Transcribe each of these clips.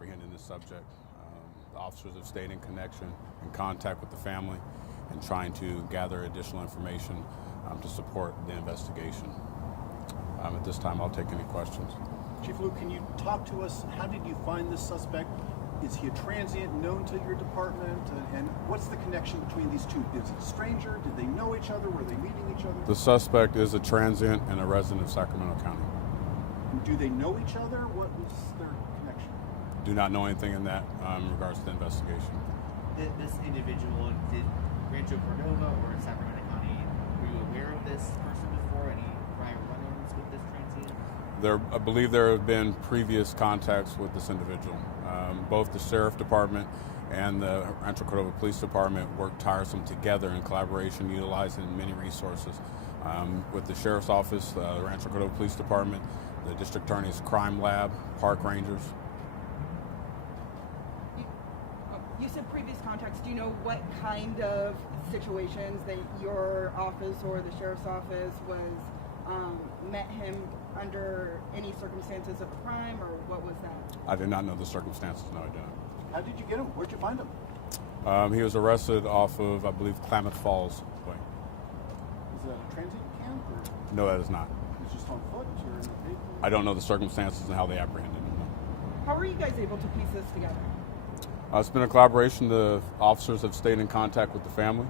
apprehending this subject. The officers have stayed in contact with the family, and trying to gather additional information to support the investigation. At this time, I'll take any questions. Chief Luke, can you talk to us? How did you find this suspect? Is he a transient known to your department? And what's the connection between these two? Is he a stranger? Did they know each other? Were they meeting each other? The suspect is a transient and a resident of Sacramento County. And do they know each other? What was their connection? Do not know anything in that in regards to the investigation. This individual, did Rancho Cordova or Sacramento County, were you aware of this person before? Any prior run-ins with this transient? I believe there have been previous contacts with this individual. Both the Sheriff Department and the Rancho Cordova Police Department work tiresome together in collaboration, utilizing many resources. With the Sheriff's Office, the Rancho Cordova Police Department, the District Attorney's Crime Lab, Park Rangers. You said previous contacts. Do you know what kind of situations that your office or the Sheriff's Office was met him under, any circumstances of a crime, or what was that? I did not know the circumstances, no I did not. How did you get him? Where'd you find him? He was arrested off of, I believe, Klamath Falls Way. Is that a transient camp? Or No, that is not. he's just on foot? Or in a vehicle? I don't know the circumstances and how they apprehended him. No. How were you guys able to piece this together? It's been a collaboration. The officers have stayed in contact with the family.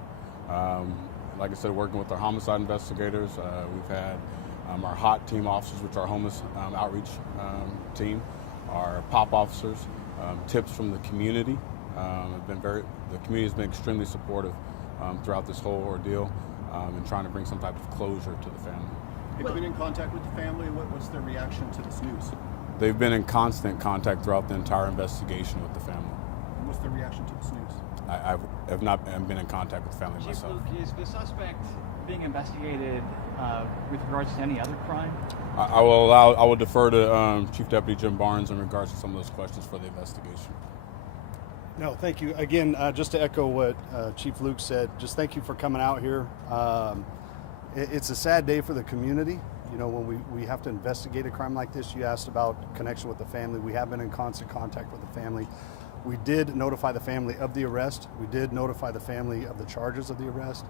Like I said, working with our homicide investigators. We've had our HOT team officers, which are homeless outreach team, our POP officers, tips from the community. The community has been extremely supportive throughout this whole ordeal and trying to bring some type of closure to the family. Have you been in contact with the family? What's their reaction to this news? They've been in constant contact throughout the entire investigation with the family. And what's their reaction to this news? I have not been in contact with the family Chief myself. Luke, is the suspect being investigated with regards to any other crime? I will defer to Chief Deputy Jim Barnes in regards to some of those questions for the investigation. No, thank you. Again, just to echo what Chief Luke said, just thank you for coming out here. It's a sad day for the community. You know, when we have to investigate a crime like this, you asked about connection with the family. We have been in constant contact with the family. We did notify the family of the arrest. We did notify the family of the charges of the arrest.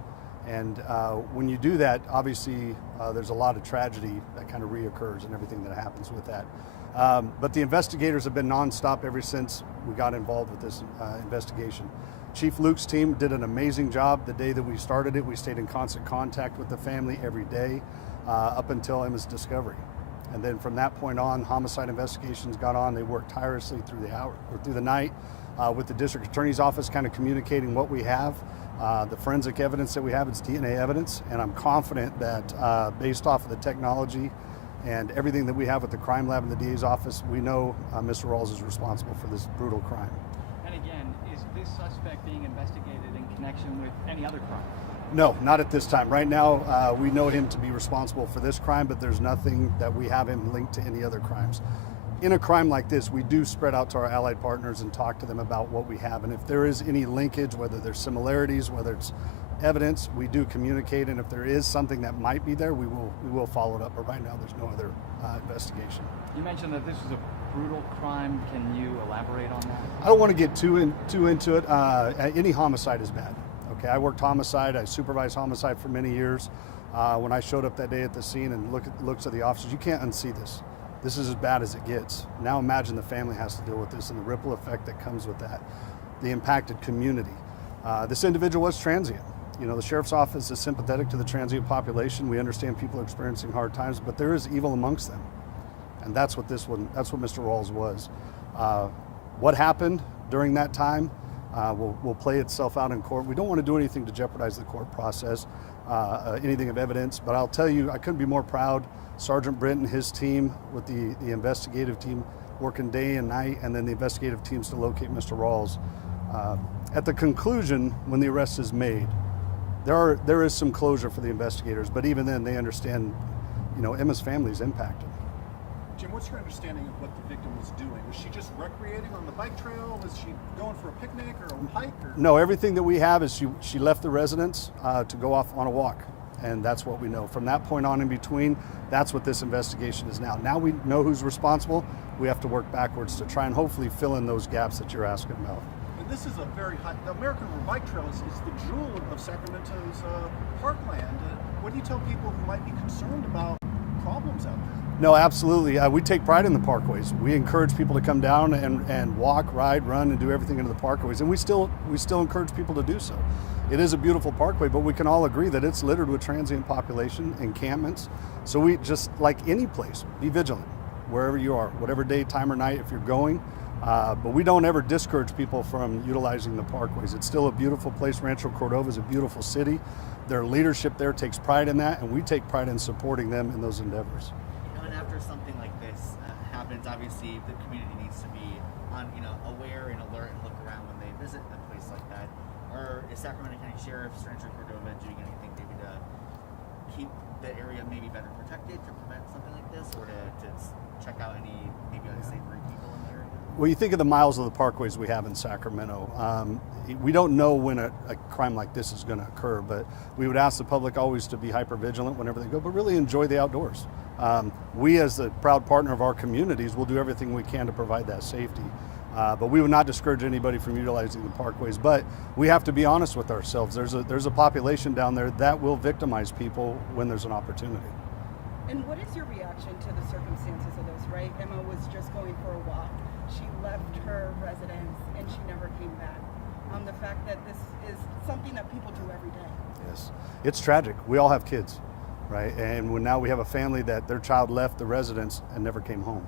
And when you do that, obviously there's a lot of tragedy that kind of reoccurs and everything that happens with that. But the investigators have been nonstop ever since we got involved with this investigation. Chief Luke's team did an amazing job the day that we started it. We stayed in constant contact with the family every day up until Emma's discovery. And then from that point on, homicide investigations got on. They worked tirelessly through the night with the district attorney's office, kind of communicating what we have. The forensic evidence that we have is DNA evidence, and I'm confident that based off of the technology and everything that we have with the crime lab and the DA's office, we know Mr. Rawls is responsible for this brutal crime. And again, is this suspect being investigated in connection with any other crime? No, not at this time. Right now, we know him to be responsible for this crime, but there's nothing that we have him linked to any other crimes. In a crime like this, we do spread out to our allied partners and talk to them about what we have. And if there is any linkage, whether there's similarities, whether it's evidence, we do communicate. And if there is something that might be there, we will follow it up. But right now, there's no other investigation. You mentioned that this is a brutal crime. Can you elaborate on that? I don't want to get too into it. Any homicide is bad. Okay, I worked homicide. I supervised homicide for many years. When I showed up that day at the scene and looks at the officers, you can't unsee this. This is as bad as it gets. Now imagine the family has to deal with this and the ripple effect that comes with that. The impacted community. This individual was transient. You know, the sheriff's office is sympathetic to the transient population. We understand people are experiencing hard times, but there is evil amongst them. And that's what that's what Mr. Rawls was. What happened during that time will play itself out in court. We don't want to do anything to jeopardize the court process, anything of evidence, but I'll tell you, I couldn't be more proud. Sergeant Brent and his team with the investigative team working day and night, and then the investigative teams to locate Mr. Rawls. At the conclusion, when the arrest is made, there is some closure for the investigators, but even then they understand, you know, Emma's family is impacted. Jim, what's your understanding of what the victim was doing? Was she just recreating on the bike trail? Was she going for a picnic or a hike? Or? No, everything that we have is she left the residence to go off on a walk. and that's what we know. From that point on in between, that's what this investigation is now. Now we know who's responsible. We have to work backwards to try and hopefully fill in those gaps that you're asking about. And this is a very high, the American River Bike Trail is the jewel of Sacramento's parkland. What do you tell people who might be concerned about problems out there? No, absolutely. We take pride in the parkways. We encourage people to come down and walk, ride, run, and do everything into the parkways. And we still encourage people to do so. It is a beautiful parkway, but we can all agree that it's littered with transient population, encampments. So we, just like any place, be vigilant wherever you are, whatever day, time, or night if you're going. But we don't ever discourage people from utilizing the parkways. It's still a beautiful place. Rancho Cordova is a beautiful city. Their leadership there takes pride in that, and we take pride in supporting them in those endeavors. And after something like this happens, obviously the community needs to be on, aware and alert and look around when they visit a place like that. Or is Sacramento County Sheriff's Rancho Cordova doing anything maybe to keep the area maybe better protected to prevent something like this, or to check out any maybe unsavory people in the area? Well, you think of the miles of the parkways we have in Sacramento. We don't know when a crime like this is going to occur, but we would ask the public always to be hyper vigilant whenever they go, but really enjoy the outdoors. We, as the proud partner of our communities, will do everything we can to provide that safety. But we would not discourage anybody from utilizing the parkways. But we have to be honest with ourselves. There's a population down there that will victimize people when there's an opportunity. And what is your reaction to the circumstances of this, right? Emma was just going for a walk. She left her residence and she never came back. The fact that this is something that people do every day. Yes, it's tragic. We all have kids, right? And now we have a family that their child left the residence and never came home.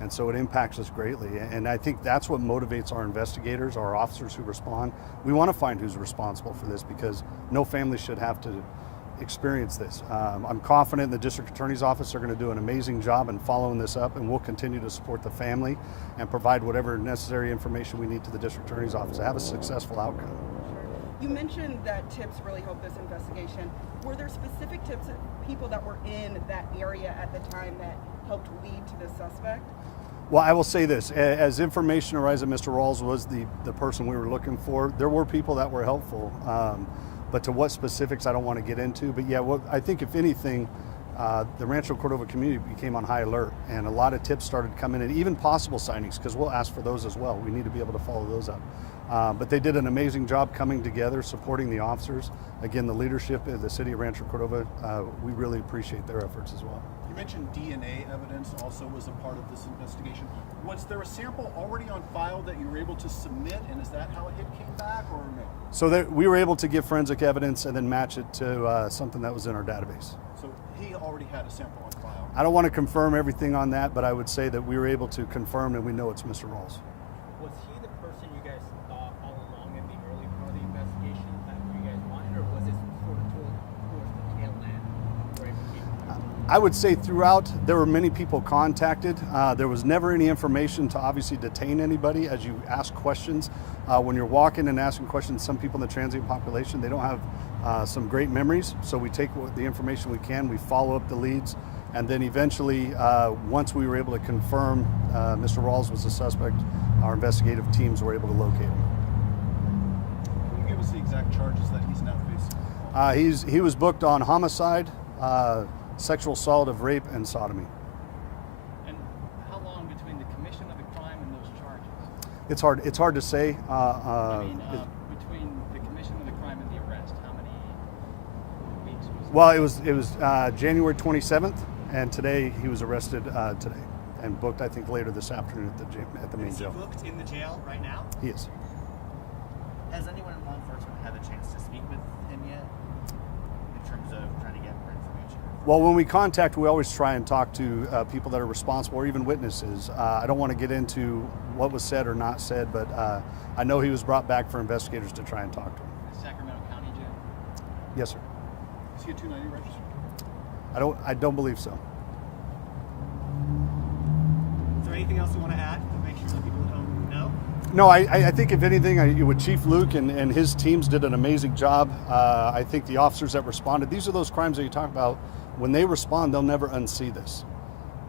And so it impacts us greatly. And I think that's what motivates our investigators, our officers who respond. We want to find who's responsible for this, because no family should have to experience this. I'm confident the district attorney's office are going to do an amazing job in following this up, and we'll continue to support the family and provide whatever necessary information we need to the district attorney's office to have a successful outcome. Sure. You mentioned that tips really helped this investigation. Were there specific tips of people that were in that area at the time that helped lead to this suspect? Well, I will say this, as information arrives that Mr. Rawls was the person we were looking for, there were people that were helpful. But to what specifics I don't want to get into. But yeah, I think if anything, the Rancho Cordova community became on high alert, and a lot of tips started coming in, even possible sightings, because we'll ask for those as well. We need to be able to follow those up. But they did an amazing job coming together, supporting the officers. Again, the leadership of the city of Rancho Cordova, we really appreciate their efforts as well. You mentioned DNA evidence also was a part of this investigation. Was there a sample already on file that you were able to submit, and is that how it came back, or no? So we were able to give forensic evidence and then match it to something that was in our database. So he already had a sample on file. I don't want to confirm everything on that, but I would say that we were able to confirm that we know it's Mr. Rawls. Was he the person you guys thought all along in the early part of the investigation that you guys wanted, or was it sort of towards the tail end where it became? I would say throughout, there were many people contacted. There was never any information to obviously detain anybody as you ask questions. When you're walking and asking questions, some people in the transient population, they don't have some great memories. So we take the information we can, we follow up the leads, and then eventually, once we were able to confirm Mr. Rawls was the suspect, our investigative teams were able to locate him. Can you give us the exact charges that he's now facing? He was booked on homicide, sexual assault of rape, and sodomy. And how long between the commission of the crime and those charges? It's hard to say. Between the commission of the crime and the arrest, how many weeks was it? Well, it was January 27th, and today he was arrested today and booked, I think, later this afternoon at the main Is he jail. booked in the jail right now? He is. Has anyone in law enforcement had a chance to speak with him yet in terms of trying to get more information? Well, when we contact, we always try and talk to people that are responsible or even witnesses. I don't want to get into what was said or not said, but I know he was brought back for investigators to try and talk to him. Sacramento County Jail? Yes, sir. Is he a 290 registered? I don't believe so. Is there anything else you want to add to make sure that people at home know? No, I think if anything, what Chief Luke and his teams did an amazing job. I think the officers that responded, these are those crimes that you talk about, when they respond, they'll never unsee this.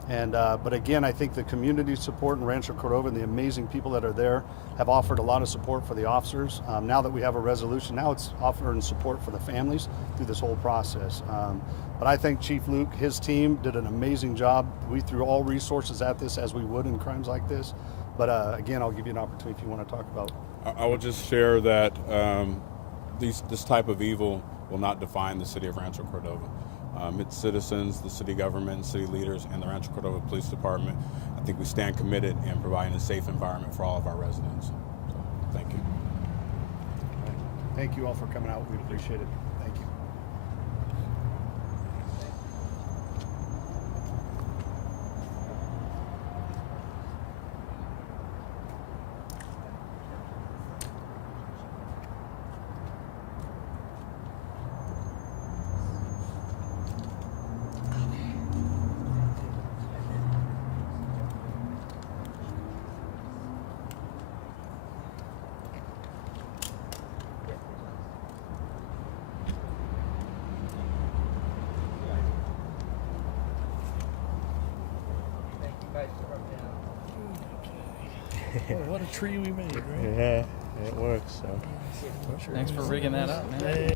But again, I think the community support in Rancho Cordova and the amazing people that are there have offered a lot of support for the officers. Now that we have a resolution, now it's offering support for the families through this whole process. But I think Chief Luke, his team did an amazing job. We threw all resources at this as we would in crimes like this. But again, I'll give you an opportunity if you want to talk about. I will just share that this type of evil will not define the city of Rancho Cordova. Its citizens, the city government, city leaders, and the Rancho Cordova Police Department, I think we stand committed in providing a safe environment for all of our residents. So, thank you. Thank you all for coming out. We appreciate it. Thank you. Thank you guys for coming out. Oh, what a tree we made, right? Yeah, it works. So. Sure. Thanks for rigging that up, man. Hey.